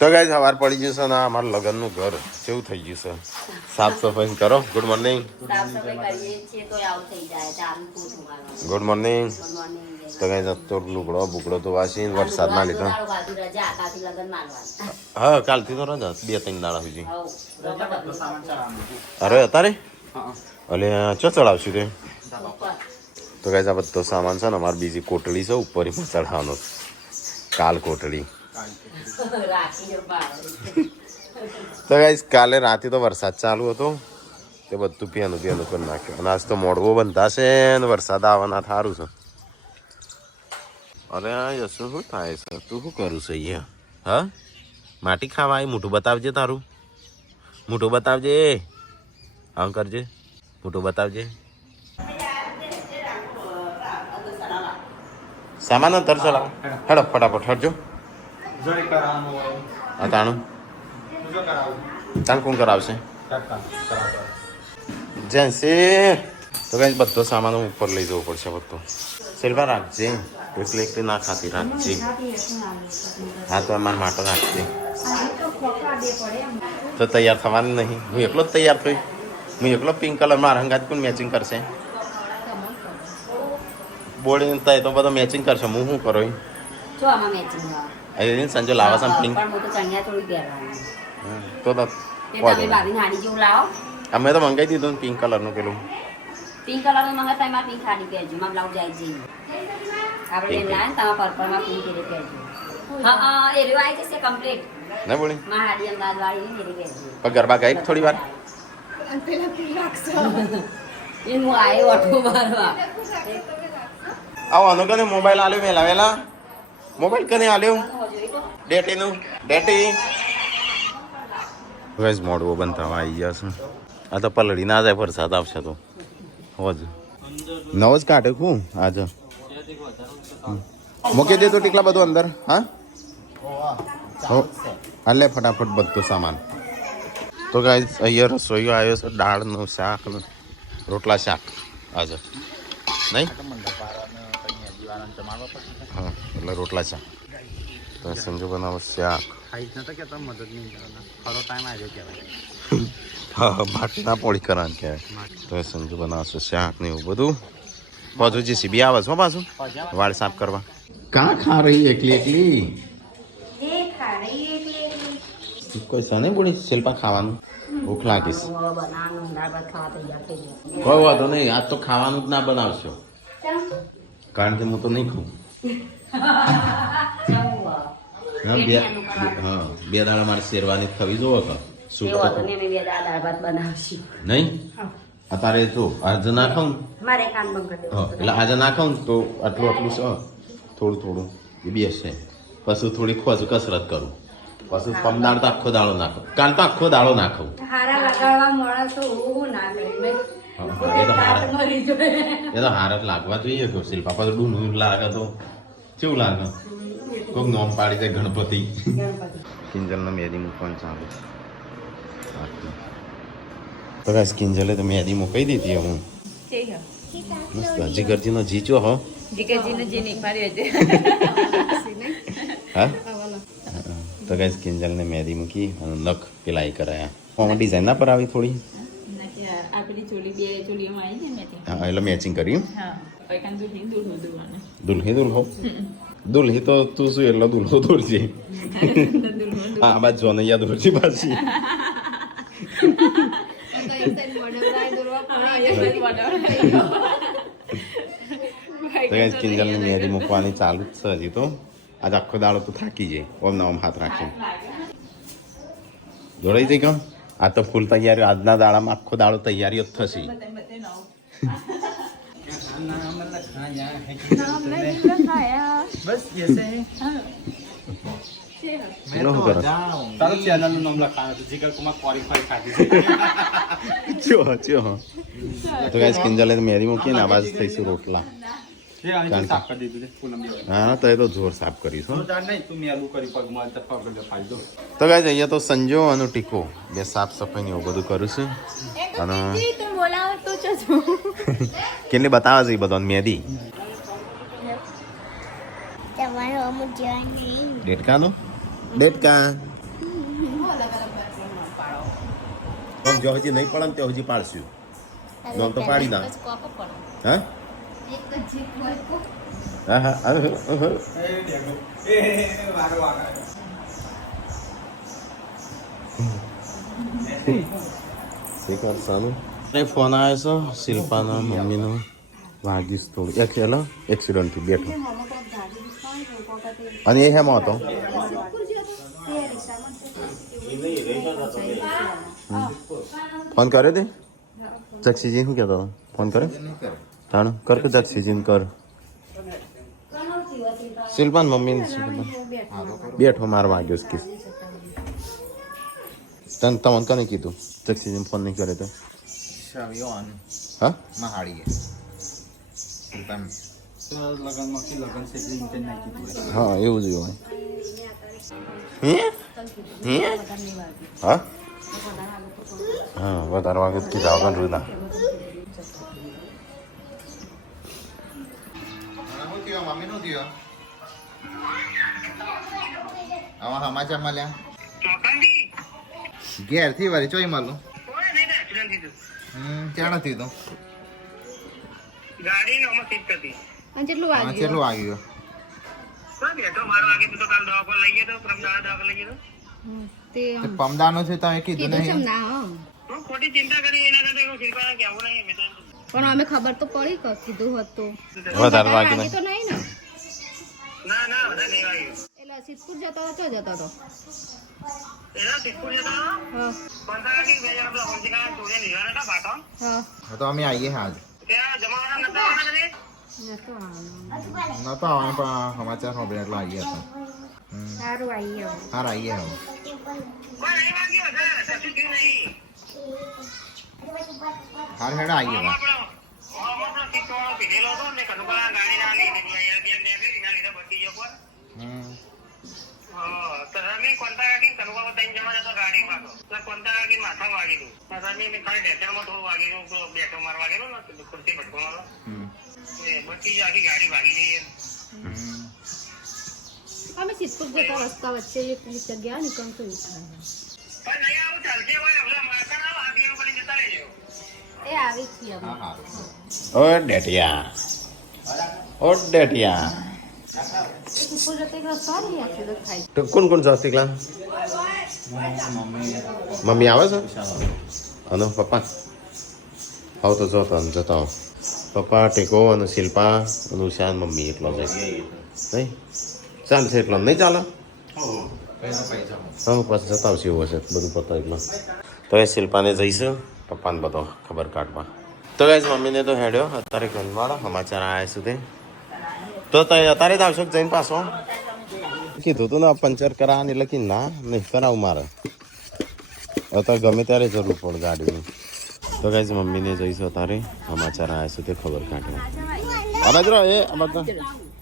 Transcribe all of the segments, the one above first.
તો ગાઈસ સવાર પડી ગયું છે ને અમારા લગ્નનું ઘર કેવું થઈ ગયું છે. સાફ સફાઈ કરો. Good morning. Good morning. તો ગાઈસ તો લુગડો બુકડો તો વાસી વરસાદ ના લીધો. હા કાલથી તો રજા 2-3 દાડા સુધી. અરે અત્યારે અલે ચો ચડાવશું તે. તો ગાઈસ આ બધો સામાન છે ને અમારી બીજી કોટડી છે ઉપર ચડાવવાનો કાલ કોટડી. તો ગાઈસ કાલે રાતે તો વરસાદ ચાલુ હતો તે બધું પેનું કરી નાખ્યું અને આજ તો મોડવો બંધાશે ને વરસાદ આવવાના સારું છે. અરે યશુ શું થાય છે? તું શું કરું છે અહીંયા? હા માટી ખાવા આવી? મોટું બતાવજે તારું. મોટું બતાવજે. આમ કરજે. મોટું બતાવજે. સામાન અંતર ચલાવ. હેડો ફટાફટ હટજો. તાણું તાણ કોણ કરાવશે? જેન્સી તો કઈ બધો સામાન ઉપર લઈ જવો પડશે. બધો સિલ્વર રાખજે. એકલી ના ખાતી રાખજે. હા તો અમારા માટે રાખજે. તો તૈયાર થવાનું નહીં. હું એકલો જ તૈયાર થઈ. હું એકલો પિંક કલર મારા હંગાત કોણ મેચિંગ કરશે? બોડી થાય તો બધો મેચિંગ કરશે. હું શું કરો સંજો લાવા સમ પિંક તો અમે તો મંગાવી દીધું પિંક કલરનું પેલું. પિંક કલરનું મંગાતા એમાં પિંક સાડી પહેરજો. માં બ્લાઉઝ જાય છે આપણે એમ લાગે તમારા પર્પલમાં પિંક પહેરજો. હા એ રહ્યો આવી જશે કમ્પ્લીટ. ના બોલી માં હાડી અમદાવાદ વાળી ને પહેરી પહેરજો. પણ ગરબા ગાઈ થોડી વાર એ હું આયો ઓટો મારવા. આવો આનો કને મોબાઈલ આલ્યો મેલા વેલા. મોબાઈલ કને આલ્યો? ડેટીનું ડેટી ગેસ મોડવો બંધ થવા આવી જશે. આ તો પલળી ના જાય વરસાદ આવશે તો હોજ નવ જ કાઢે હું આજે મૂકી દે તો ટીકલા બધું અંદર. હા હાલે ફટાફટ બધું સામાન. તો ગાઈસ અહીંયા રસોઈયો આવ્યો છે. દાળનું શાક રોટલા શાક આજે નહીં. હા એટલે રોટલા શાક. તો સંજુ બનાવો શાક. હા માટી ના પોળી કરવાનું કહેવાય. તો સંજુ બનાવશે શાક ને એવું બધું. પાછું જીસીબી આવે છે પાછું વાળ સાફ કરવા. કાં ખા રહી એકલી એકલી? કોઈ સને બોલી શિલ્પા ખાવાનું ભૂખ લાગીશ. કોઈ વાંધો નહીં. આજ તો ખાવાનું જ ના બનાવશો કારણ કે હું તો નહીં ખાઉં. હા 2 દાડા મારે શેરવાની ખવી જોવો કે શું નહીં. અત્યારે તો આજે ના ખાઉં એટલે આજે ના ખાઉં તો આટલું છે થોડું એ બી હશે. પછી થોડી ખોજું કસરત કરું. પછી પમદાડ તો આખો દાડો નાખો. કાલ તો આખો દાડો નાખું. એ તો હારત લાગવા જોઈએ તો શિલ્પા પર ડૂનું લાગે તો કેવું લાગે? કોઈક નોમ પાડી દે ગણપતિ. કિંજલનો મેદી મૂકવાનું ચાલુ. તો ગાઈસ કિંજલે તો મેદી મૂકી દીધી. હું મસ્ત જીગરજીનો જીચો હો. જીગરજીનો જે નહીં પાડ્યો છે. હા તો ગાઈસ કિંજલને મેદી મૂકી અને નખ પેલાઈ કરાયા. આમાં ડિઝાઇન ના પર આવી થોડી. હા એટલે મેચિંગ કર્યું. દુલ્હો દુલ્હી તો તું શું એટલે દુલ્હો દોરજે. હા બાદ જોનૈયા દોરજી પાછી. કિંજલની મેદી મૂકવાની ચાલુ જ છે હજી તો. આજ આખો દાડો તો થાકી જાય. ઓમ નામ હાથ રાખી જોડાઈ જાય કેમ? આ તો ફૂલ તૈયારી આજના દાડામાં આખો દાડો તૈયારીઓ જ થશે. તો ગાઈસ કિંજલે મેરી મૂકીને આવાજ થઈશું રોટલા. હા તો એ તો જોર સાફ કરીશું. તો ગાઈસ અહીંયા તો સંજો અને ટીકો બે સાફ સફાઈ ને એવું બધું કરું છું. અને કેટલી બતાવે છે એ બધો મેદી ડેટકા નો ડેટકા પણ જો હજી નહીં પડે ને તો હજી પાડશું નોમ તો પાડી ના હા એક વાર સારું ફોન આવ્યો છે શિલ્પાના મમ્મીનો વાગીશ થોડું એક્સિડન્ટથી બેઠો અને એ હેમાં હતો ફોન કર્યો તે જક્ષીજી શું કહેતો હતો ફોન કર્યો તાણ કર કે જક્ષીજીને કર શિલ્પાન મમ્મીને બેઠો માર વાગ્યો કે તને તમને કને કીધું જક્ષીજીને ફોન નહીં કરે તો હા હા એવું જ હોય હા હા વધારે વાગે કીધા વગર રૂદા સમાચાર મળ્યા ઘેર થી વારી ચોઈ માલું ક્યાં નથી તો ગાડી નો સીટ હતી કેટલું વાગ્યું પમદાનો છે તમે કીધું નહીં ખોટી ચિંતા કરી એના કરતા શિલ્પા કેવું નહીં પણ અમે ખબર તો પડી કે કીધું હતું વધારે વાગે તો નહીં ને ના બધા નહીં વાગ્યું એટલે સિદ્ધપુર જતો હતો જતો હતો એના સિદ્ધપુર જતા હા પંદર કે બે હજાર પેલા હોમથી કાંઈ ચોરી લીધા નતા પાટો હા તો અમે આવીએ હાજ ત્યાં જમાવાના નતા આવવાના રે નતો નતો આવવાનું પણ સમાચાર સાંભળ્યા એટલે આવીએ હતા સારું આવી હાર આવીએ હવે કોઈ નહીં વાગ્યો છે કશું થયું નહીં હાર હેડા આવીએ હવે આપણો સીટ વાળો પીધેલો હતો ને કનુકા ગાડી ના લીધી એના લીધે બચી ગયો પણ તો અમે કોણતા કાકી કનુકા તઈને જવા જતો ગાડી માતો તો કોણતા કાકી માથા વાગેલું તમે ખાલી ડેચરમાં થોડું વાગેલું તો બેઠો માર વાગેલું ને ખુરશી ભટકો મારો બચી આખી ગાડી ભાગી ગઈ અમે સિદ્ધપુર જતા રસ્તા વચ્ચે એક જગ્યા નીકળતો પણ નહીં આવું ચાલશે હોય હવે મારતા ના આગળ કરી જતા રહેજો એ આવી છીએ અમે હા હા ઓ ડેટિયા સિદ્ધપુર જતા એક રસ્તા નહીં એક્સિડન્ટ થાય તો કોણ કોણ જાસ્તી ક્લા મમ્મી આવે છે અને પપ્પા આવ તો જો તો જતા પપ્પા ટેકો અને શિલ્પા અને ઉષાન મમ્મી એટલો છે નહીં ચાલશે એટલો નહીં ચાલે હા પાછું જતા આવશે એવું હશે બધું પતા એટલો તો એ શિલ્પાને જઈશું પપ્પાને બધો ખબર કાઢવા તો ગાઈઝ મમ્મીને તો હેડ્યો અત્યારે ઘરવાળા સમાચાર આવ્યા સુધી તો અત્યારે જ આવશો જઈને પાછો કીધું તું ને પંચર કરાવવાની એટલે કે ના નહીં કરાવું મારે અત્યારે ગમે ત્યારે જરૂર પડે ગાડીની તો ગાઈઝ મમ્મીને જઈશું અત્યારે સમાચાર આવ્યા સુધી ખબર કાઢવા આ બાજુ એ આ બાજુ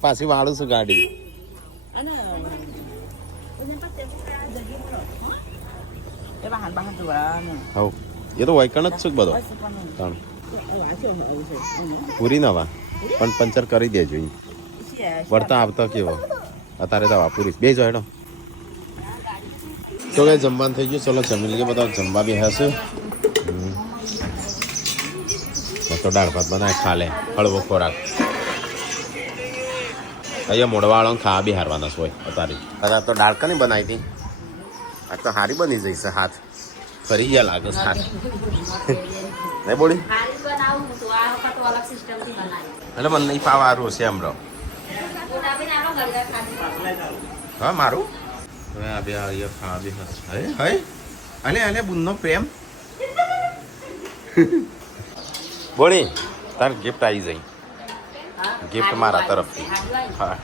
પાછી વાળું છું ગાડી હવ એ તો વાયકણ જ છું બધો પૂરી નવા પણ પંચર કરી દેજો વળતા આવતા કેવો અત્યારે દવા પૂરી બે જો હેડો તો કઈ જમવાનું થઈ ગયું ચલો જમી લઈએ બધા જમવા બી હશે તો દાળ ભાત બનાવે ખાલે હળવો ખોરાક અહીંયા મોડવાળો ખાવા બી હારવાના હોય અત્યારે તો દાળ કની બનાવી હતી આ તો હારી બની જઈશે હાથ ફરી ગયા લાગે હાથ નહીં બોલી એટલે મને નહીં પાવા સારું છે એમ રહો હા મારું હવે આ બે અહીંયા ખાવા બી હે હે અલે અલે બુનનો પ્રેમ બોલી તાર ગિફ્ટ આવી જઈ ગિફ્ટ મારા તરફથી હા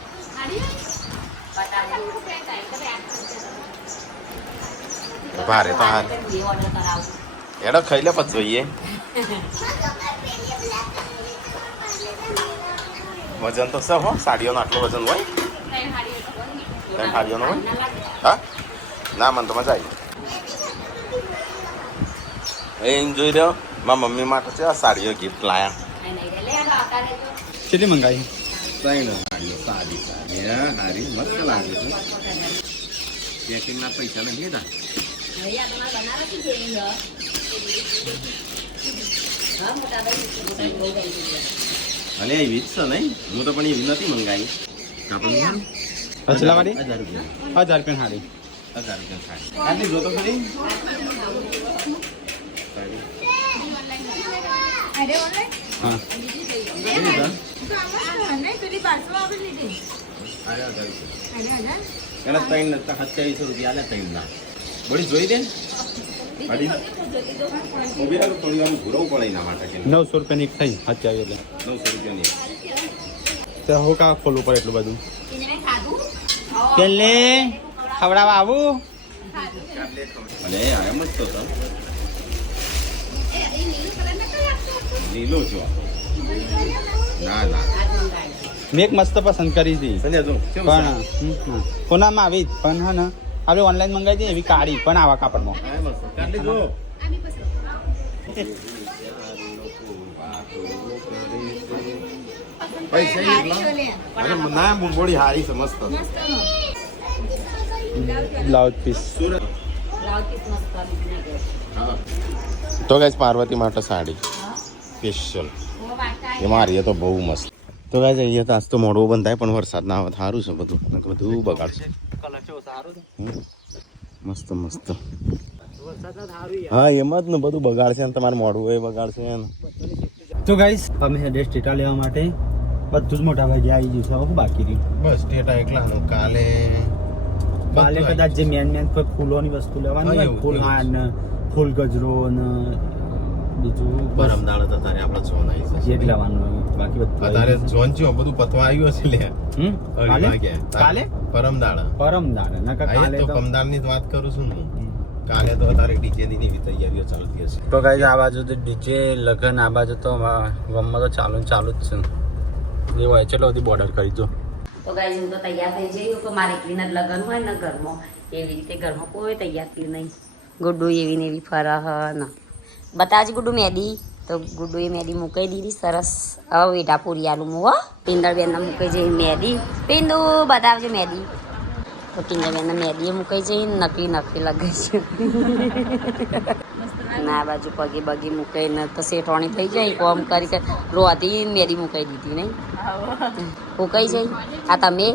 ભારે તો હાથ એડો ખાઈ લે પછી જોઈએ વજન તો સર હો સાડીઓનો આટલું વજન હોય સાડીઓનો હોય હા ના મને તો મજા આવી એ જોઈ રહ્યો મારા મમ્મી માટે છે આ સાડીઓ ગિફ્ટ લાયા કેટલી મંગાવી ત્રણ સાડીઓ સાડી સાડી સારી મસ્ત લાગે છે પેકિંગના પૈસા નહીં લીધા હા મોટા ભાઈ બહુ ગઈ છે અને એવી જ છે નહીં હું તો પણ એવી નથી મંગાવી આપણે પછલા વાળી 1000 રૂપિયા 1000 રૂપિયા હારી 1000 રૂપિયા થાય આટલી જો તો ખરી અરે ઓલે હા નહીં પેલી બાજુ આવી લીધી અરે 1000 રૂપિયા અરે એના 2700 રૂપિયા આલે ત્રણ ના બળી જોઈ દે અડી ઉભી રાખ થોડી વાર ઘૂરવું પડે એના માટે કે 900 રૂપિયાની એક થઈ હચ્ચાવી એટલે 900 રૂપિયાની તો હું કા ખોલવું પડે એટલું બધું એને મેં ખાધું પેલે ખવડાવવા આવું અને આ મસ્ત હતો લીલો છો ના ના મેં એક મસ્ત પસંદ કરી હતી સંજય જો કેવું પણ કોનામાં આવી પણ હા ને આપણે ઓનલાઈન મંગાવી હતી એવી કાળી પણ આવા કાપડમાં આ મસ્ત કાઢી જો પૈસા અરે ના બોડી હારી છે મસ્ત બ્લાઉઝ પીસ સુરત લાવ પીસ મસ્ત કરી હા તો ગાઈસ પાર્વતી માટે સાડી સ્પેશિયલ એ મારી એ તો બહુ મસ્ત તો ગાઈસ અહીંયા તો આજ તો મોડું બંધ થાય પણ વરસાદ ના આવે સારું છે બધું બગાડશે મસ્ત મસ્ત હા એમ જ ને બધું બગાડશે ને તમારે મોડું એ બગાડશે ને તો ગાઈસ અમે ડ્રેસ ટેટા લેવા માટે બધું જ મોટા ભાગે આવી ગયું છે હવે બાકી રહ્યું બસ ટેટા એકલાનું કાલે કદાચ જે મેન કોઈ ફૂલોની વસ્તુ લેવાની હોય ફૂલ હાર ને ફૂલ ગજરો ને બીજું પરમ દાળ તો તારે આપણા જોન આવી જે જશે જ લેવાનું હોય બાકી બધું તારે જોન છે બધું પતવા આવ્યું હશે લે કાલે પરમ દાળ પરમ દાડે નકર કાલે તો તો કમદારની જ વાત કરું છું ને કાલે તો તારે ડીજે ની એવી તૈયારીઓ ચાલતી હશે તો ગાઈસ આ બાજુ તો ડીજે લગન આ બાજુ તો ગમમાં તો ચાલુ જ છે એ હોય ચલો બધી બોર્ડર કરી દો તો ગાઈસ હું તો તૈયાર થઈ જઈ તો મારે એકલીના જ લગ્ન હોય ને ઘરમાં એવી રીતે ઘરમાં કોઈ તૈયાર થયું નહીં ગુડ્ડુ એવી ને એવી ફરહ ને બતાવજે ગુડ્ડુ મેદી તો ગુડ્ડુએ મેદી મૂકાઈ દીધી સરસ હવે વેટા પૂરી આલું હું હો પિંદરબેનને મૂકાઈ જઈ મેદી પિંદુ બતાવજો મેદી તો પિંદરબેનને મેદીએ મૂકાઈ જઈ નકલી લગાઈ છે ના બાજુ પગે બગી મૂકાઈને તો શેઠવાણી થઈ જાય કોમ કરી રોતી મેદી મૂકાઈ દીધી નહીં ફૂકાઈ જઈ આ તમે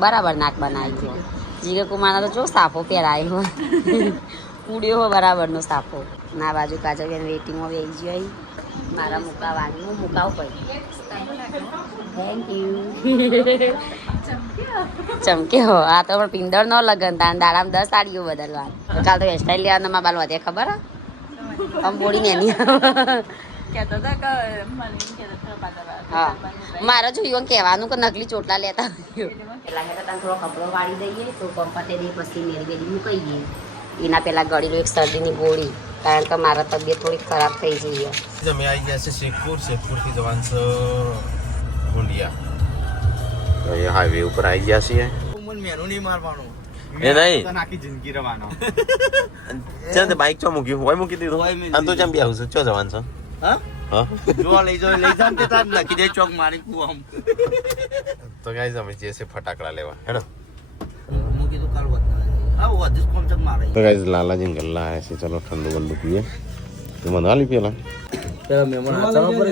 બરાબર નાક બનાવી ગયો જીગે કુમારનો તો જો સાફો પહેરાયો હોય ઉડ્યો હોય બરાબરનો સાફો ના બાજુ કાજલ બેન વેટિંગમાં બેસી ગઈ મારા મુકાવાની હું મુકાવું પડી થેન્ક યુ ચમકે હો આ તો પણ પિંદર નો લગન તાણ દાડામાં 10 સાડીઓ બદલવા કાલ તો હેરસ્ટાઈલ લેવાના માં બાલ વધે ખબર આમ બોડી નેની હા મારે જોયું કહેવાનું કે નકલી ચોટલા લેતા પેલા તને થોડો કપડો વાળી દઈએ તો કમ્ફર્ટે દઈ પછી મેરી બેરી મૂકાઈ ગઈ એના પેલા ગળીનો એક શરદીની ગોળી કારણ કે મારા તબિયત થોડી ખરાબ થઈ જઈ છે અમે આવી ગયા છે શેખપુર થી જવાનું છે ગોંડિયા અહીંયા હાઈવે ઉપર આવી ગયા છીએ મેનુ નહીં મારવાનું એ નહીં આખી જિંદગી રવાનો ચાલ બાઈક ચો મૂક્યું હોય મૂકી દીધું આમ તો ચમ બી આવું છું ચો જવાનું છે હા જો લઈ જાવ તે તાર નાખી દે ચોક મારી કુવામ તો ગાઈસ અમે જે છે ફટાકડા લેવા હેડો મૂકી તો કાલ વાત હા વધીસ કોમ ચક મારે તો ગાઈસ લાલાજી ગલ્લા આયા છે ચલો ઠંડુ બંડુ પીએ તો મને આલી પેલા મહેમાન આચારો પર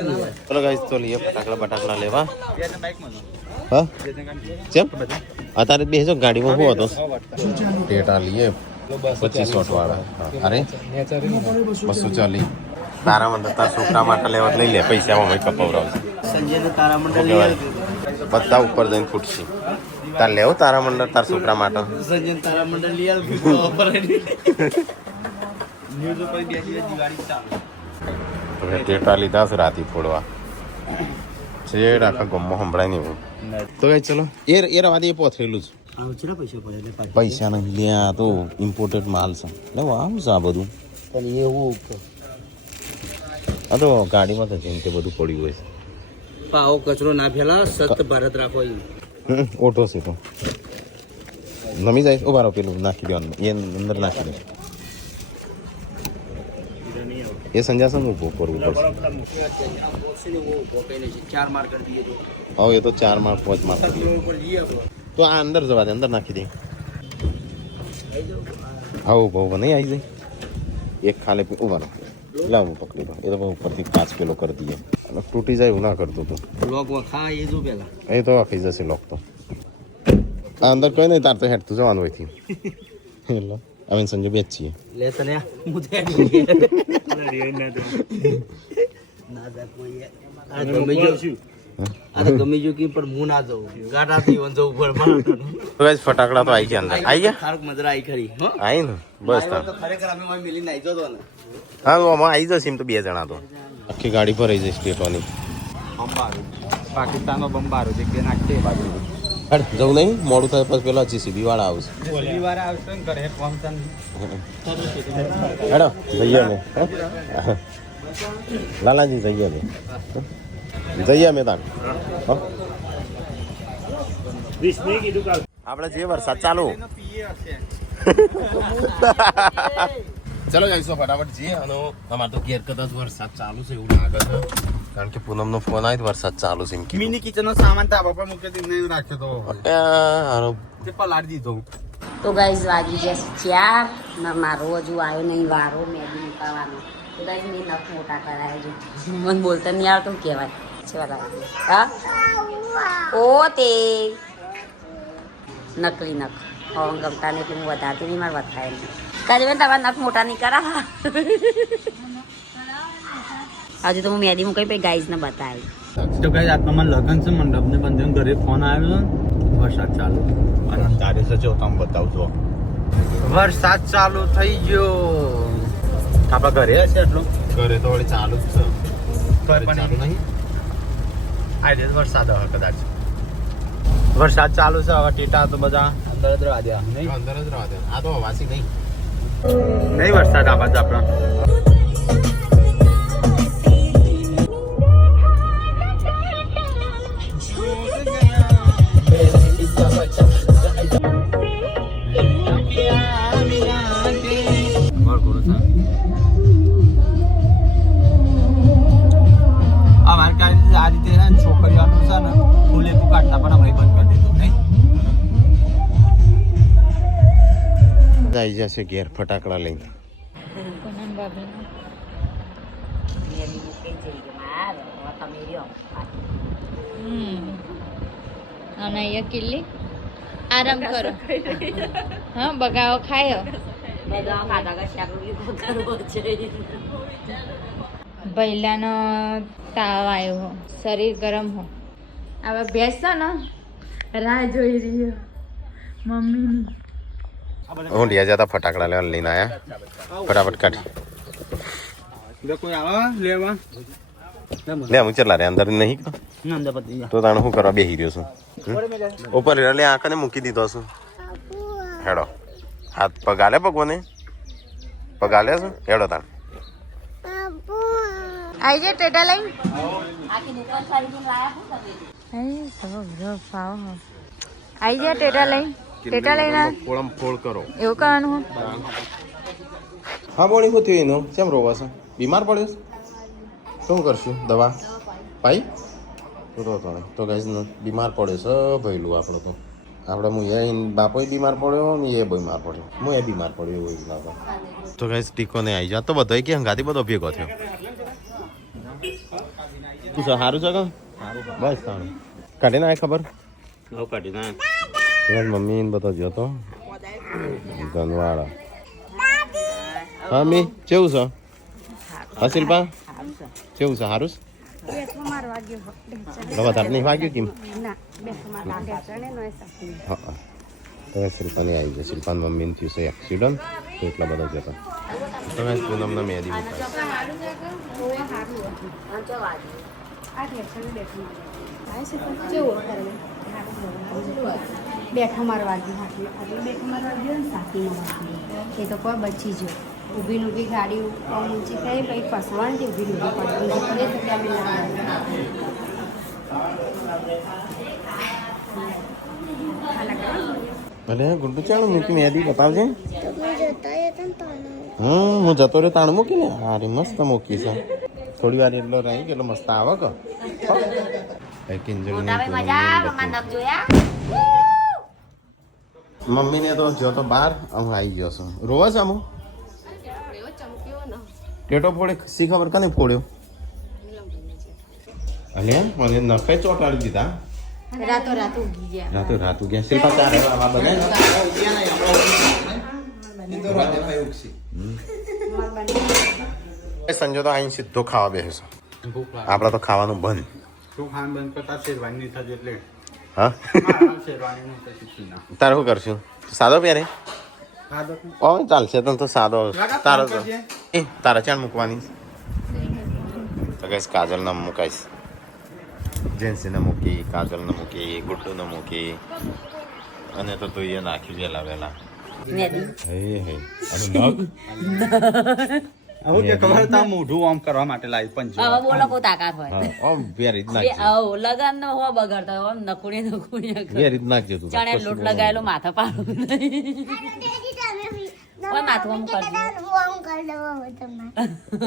ચલો ગાઈસ તો લઈએ ફટાકડા લેવા બાઈક માં હા ચમ અત્યારે બેસજો ગાડીમાં શું હતો ટેટા લઈએ 2500 વાળા અરે 240 તારા મંડળ તાર છોકરા માટે લેવા લઈ લે પૈસામાં ભાઈ કપાવરાવશે સંજયને તારા મંડળ લઈ બધા ઉપર જઈને ફૂટશે તાર લેવો તારા મંડળ તાર છોકરા માટે સંજયને તારા મંડળ લઈ આલ ઓફર ન્યૂઝ ઉપર બેસી દિવાળી ચાલુ તો ટેટા લીધા છે રાતી ફોડવા છેડ આખા ગમમાં સંભળાય નહીં તો કઈ ચલો એ રવા દે પોથરેલું જ પૈસા નહીં લે આ તો ઇમ્પોર્ટેડ માલ છે એટલે આવું છે આ બધું પણ એવું આ તો ગાડીમાં તો જેમ તે બધું પડ્યું હોય છે પાવો કચરો ના ફેલા સત ભારત રાખો ઓટો છે તો નમી જાય ઉભા રહો પેલું નાખી દેવાનું એ અંદર નાખી દે એ સંજાસન ઉભો કરવું પડશે હવે એ તો 4 માળ 5 માળ તો આ અંદર જવા દે અંદર નાખી દે આવું બહુ નહીં આવી જાય એક ખાલે ઉભા રહો લાવ હું પકડી દઉં. એ તો ઉપરથી કાચ પેલો કરી દઈએ અને તૂટી જાય એવું ના કરતો તું. લોક વખા એ જો પેલા એ તો આખી જશે લોક તો. આ અંદર કઈ નહીં, તાર તો હેઠતું જવાનું હોય થી. એટલે અમે સંજય બે જ છીએ. લે તને મુજે ના જા કોઈ આ ગમે જો આ ગમે જો કે પણ હું ના જાઉં ગાડાથી વન જવું પડે. તો ગાઈસ ફટાકડા તો આવી ગયા અંદર. આવી ગયા? ખારક મજરા આવી ખરી હો આવી ને બસ તાર. તો ખરેખર અમે માં મિલી નાઈ જતો ને. હા તો આમાં આવી જશે એમ તો 2 જણા તો. આખી ગાડી ભરાઈ જશે સ્ટેટોની. બંબારો પાકિસ્તાનનો બંબારો જે કે નાખતે બાજુ હેડ જવું નહીં, મોડું થાય પછી પેલા જીસીબી વાળા આવશે. શનિવારે આવશે ને ઘરે ફંક્શન હેડો જઈએ અમે. લાલાજી જઈએ અમે. જઈએ અમે તાર. આપણે જે વરસાદ ચાલુ. ચલો જઈશું ફટાફટ જઈએ. અને અમારે તો ઘેર કદાચ વરસાદ ચાલુ છે એવું લાગે છે, કારણ કે પૂનમનો ફોન આવ્યો વરસાદ ચાલુ છે એમ કે. મિની કિચન નો સામાન ધાબા પર મૂકી દીધો રાખ્યો તો તે પલાળી દીધો. તો ગાઈઝ વાગી જશે 4 ને મારો હજુ આવ્યો નહીં વારો મેગી મુકાવાનો. તો ગાઈઝ મેં નખ મોટા કરાયા છે. મને બોલતા નહીં આવતું કહેવાય છે બધા. હા ઓ તે નકલી નખ હવે ગમતા નહીં એટલે હું વધારતી નહીં, મારે વધારે નહીં. તારી બેન તમારા નખ મોટા નહીં કરા. હજુ તો હું મેદી મૂકી પછી ગાઈઝને બતાવી. તો કઈ આત્મા મને લગન છે મંડપ ને બંધ ઘરે ફોન આવ્યો છે વરસાદ ચાલુ અને તારે સચો તમે બતાવજો. વરસાદ ચાલુ થઈ ગયો. આપણા ઘરે હશે એટલું ઘરે તો વળી ચાલુ જ છે. ઘરે ચાલુ નહીં. આજે વરસાદ હવે કદાચ વરસાદ ચાલુ છે. હવે ટીટા તો બધા અંદર જ રહેવા દે નહીં અંદર જ રહેવા દે. આ તો વાસી નહીં. નહીં વરસાદ આ બાજુ આપણા અમારે કાંઈ આ રીતે છોકરીઓનું છે ને ફૂલેકું કાઢતા પણ અમે બંધ કરી દીધું નહીં. આવી જશે ઘેર ફટાકડા લઈને. મેદી મૂકીને જઈ ગયો માર હવે તમે રહ્યો. અને અહીંયા કિલ્લી આરામ કરો. હા બગાવો ખાયો બધા ખાધા કે શાક રોટલી કરવો છે. પહેલાનો તાવ આવ્યો હો શરીર ગરમ હો. હવે બેસો ને રાહ જોઈ રહ્યો મમ્મીની. ઊંડિયા જતા ફટાકડા લેવા લઈને આયા. ફટાફટ કાઢ કોઈ આવા લેવા લે. હું ચલા રે અંદર નહીં નંદપતિ તો તાણે શું કરવા બેસી રહ્યો છું. ઉપર એટલે આંખને મૂકી દીધો છું. હેડો હાથ પગાલે ભગવાને પગાલે છે. હેડો તાણ આવી જાય ટેટા લઈને. આખી દુકાન સારી લાયા આવી જાય ટેટા લઈને. ટેટા લઈને ફોળમ ફોળ કરો. એવું કરવાનું હો. હા બોલી શું થયું એનું? કેમ રોવા છે? બીમાર પડ્યો છે? શું કરશું? દવા પાઈ તો ગાઈસ બીમાર પડ્યો છે ભઈલું આપણો. તો આપણે હું એ બાપોય બીમાર પડ્યો ને એ બીમાર પડ્યો. હું એ બીમાર પડ્યો એવું લાગે. તો ગાઈસ ટીકો ને આવી જાત તો બધો કે હંગાથી બધો ભેગો થયો. શું સારું છે કે બસ સારું કાઢી ના ખબર કાઢી ના મમ્મી ને બધો જો તો ધનવાળા. હા મી કેવું છે? હા શિલ્પા કેવું છે? સારું છે? વધારે નહીં વાગ્યું કેમ? હા તો શિલ્પાની આવી જાય. શિલ્પાની મમ્મીને થયું છે એક્સિડન્ટ તો એટલા બધા જતા. તમે પૂનમના મેદી બેઠો મારવા ગયો બેઠો મારવા ગયો ને સાતીમાં વાગી એ તો કોઈ બચી ગયો. ઊભી ઊભી ગાડી ઊંચી થઈ પછી ફસવાની ઊભી ઊભી ભલે ગુડ્ડુ ચાલો મૂકી મેદી બતાવજે. હું જતો રહ્યો તાણ મૂકી ને. હારી મસ્ત મૂકી છે. થોડી વાર એટલો રહી ગયેલો મસ્ત આવે કે મમ્મીને તો જો તો બહાર હું આવી ગયો છું. રોવા છે અમુક ટેટો ફોડે ખસી ખબર કને ફોડ્યો અને મને નખાઈ ચોટાડી દીધા રાતો રાત ઉગી ગયા રાતો રાત ગયા શિલ્પા ચારે આવા બનાય સંજો તો અહીં સીધો ખાવા બેસો આપડા તો ખાવાનું બંધ શું ખાન બંધ કરતા શેરવાની થશે એટલે હા શેરવાની નું પછી પીના તારે શું કરશું સાદો પહેરે ઓ ચાલશે તને તો સાદો તારો તો એ તારા ચાણ મૂકવાની તો કઈશ કાજલ ના મૂકાઈશ જેન્સીને મૂકી કાજલને મૂકી ગુડ્ડુને મૂકી અને તો તું એ નાખ્યું વેલા વેલા મેદી હે હે અરે નગ આવું કે ખબર તા મોઢું આમ કરવા માટે લાવી પંજો હવે બોલો કો તાકાત હોય હા ઓમ વેરી જ બે નાખજે આવો લગન નો હો બગાડતા હોય નકુણી વેરી જ નાખજે તું ચણે લોટ લગાયેલો માથા પાડું ઓય માથું આમ કરજો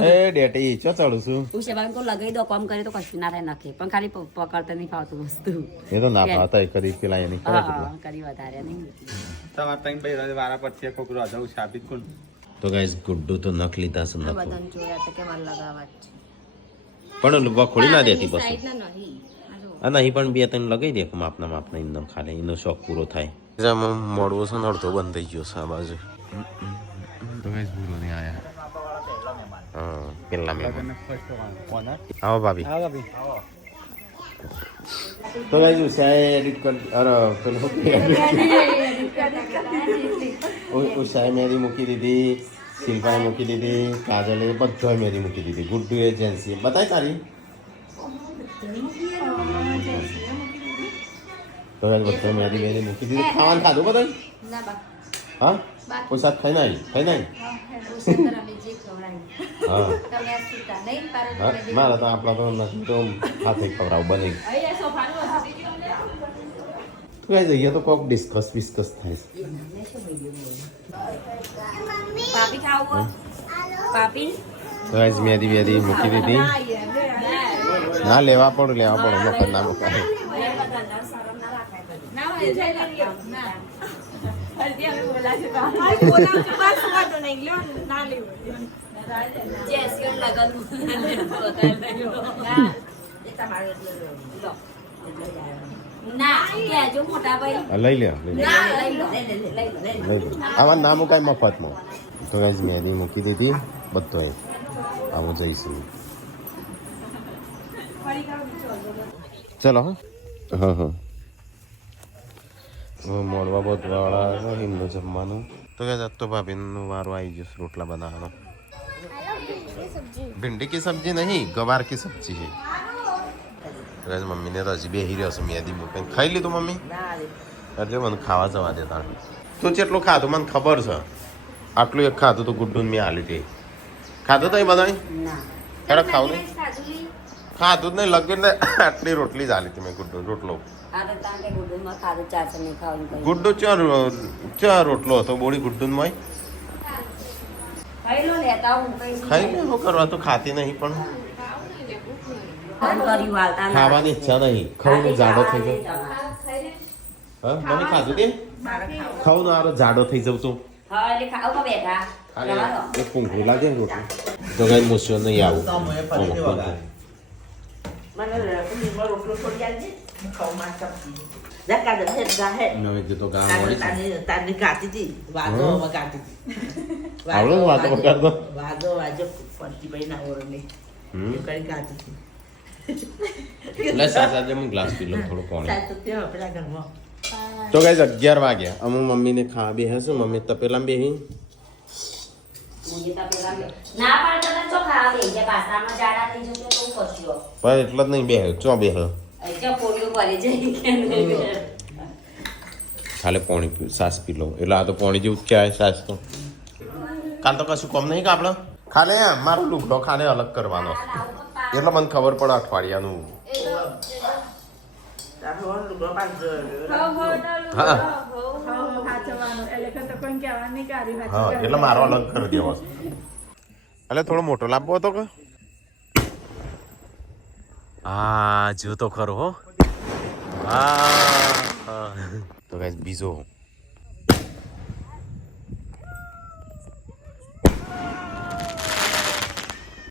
એ ડેટી ચો ચડું છું ઉશે બાન કો લગાઈ દો કામ કરે તો કશું ના થાય નખે પણ ખાલી પકડતા નહીં ફાવતું વસ્તુ એ તો ના પાતા કરી પેલા એની ખબર છે હા કરી વધારે નહીં તમારે ત્રણ ભાઈ વારા પછી કોકરો આધા સાબિત કોણ તો ગાઈસ ગુડ્ડુ તો નખ લીધા છે નખો બધાને જોયા તો કે મારે લગાવવા જ છે પણ વખોડી ના દેતી પછી આ નહીં પણ બે ત્રણ લગાઈ દે માપના એકદમ ખાલી એનો શોખ પૂરો થાય મોડવો છે ને અડધો બંધ થઈ ગયો છે આ બાજુ તો ગાઈસ ભૂલો નહીં આયા હા પેલા મેં આવો ભાભી તો ગાઈસ ઉષાએ એડિટ કર અરે પેલો ઉષાએ મેરી મૂકી દીધી શિલ્પાએ મૂકી દીધી કાજલે બધાએ મેરી મૂકી દીધી ગુડ્ડુએ જેન્સી બતાય તારી તો ગાઈસ બધા મેરી મૂકી દીધી ખાવાનું ખાધું બધાય હા કોઈ સાથ ખાઈ નાઈ હા મારા તો આપણા તો નથી તો હાથે ખવડાવ બને તો ગાઈસ અહીંયા તો કોક ડિસ્કસ થાય છે પાપી ખાવું પાપી તો ગાઈસ મેદી મૂકી દીધી ના લેવા પડે મફત ના મુકાય લઈ લે આમાં ના મુકાય મફતમાં તો ગાઈસ મેદી મૂકી દીધી બધોય આવું જઈશું ચલો હા મોડવા બહુ વાળા એમનું જમવાનું તો કે તો ભાભીનું વારો આવી ગયો રોટલા બનાવવાનો भिंडी की सब्जी नहीं गवार की सब्जी है तो मम्मी ने तो हजी बेही રહ્યો છે મેદી મૂકીને ખાઈ લીધું મમ્મી અરે મને ખાવા જવા દેતા તું જેટલું ખાધું મને ખબર છે આટલું એક ખાધું તો ગુડ્ડું મેં હાલી હતી ખાધું તો એ બધા હેડો ખાવું નહીં ખાધું જ નહીં લગીને આટલી રોટલી જ હાલી હતી મેં ગુડ્ડું રોટલો ગુડ્ડું ચાર રોટલો હતો બોડી ગુડ્ડું માં ખાઈ લે શું કરવા તો ખાતી નહીં પણ ખાવાની ઈચ્છા નહીં ખાવું જાડો થઈ જાય હા મને ખાધું દે ખાવું નો આરો જાડો થઈ જવું તું એક પૂંખું લાગે રોટલી તો કઈ મુશ્કેલ નહીં આવું નવી તો ગામ આવડે વાતો કરતો એટલે સાસા હું ગ્લાસ પી લઉં થોડું પાણી તો ગાઈસ 11 વાગ્યા અમુ મમ્મીને ખા બે હશે મમ્મી તપેલા બેહી પણ એટલો જ નહીં બે ચો બે ખાલી પાણી સાસ પી લો એટલે આ તો પાણી જેવું જ કહેવાય સાસ તો કાલ તો કશું કોમ નહીં કે આપણે ખાલી મારો લુગડો ખાને અલગ કરવાનો એટલે મને ખબર પડે અઠવાડિયાનું હા એટલે મારો અલગ કરી દેવો એટલે થોડો મોટો લાવવો હતો કે હા જો તો ખરો હો હા તો ગાઈસ બીજો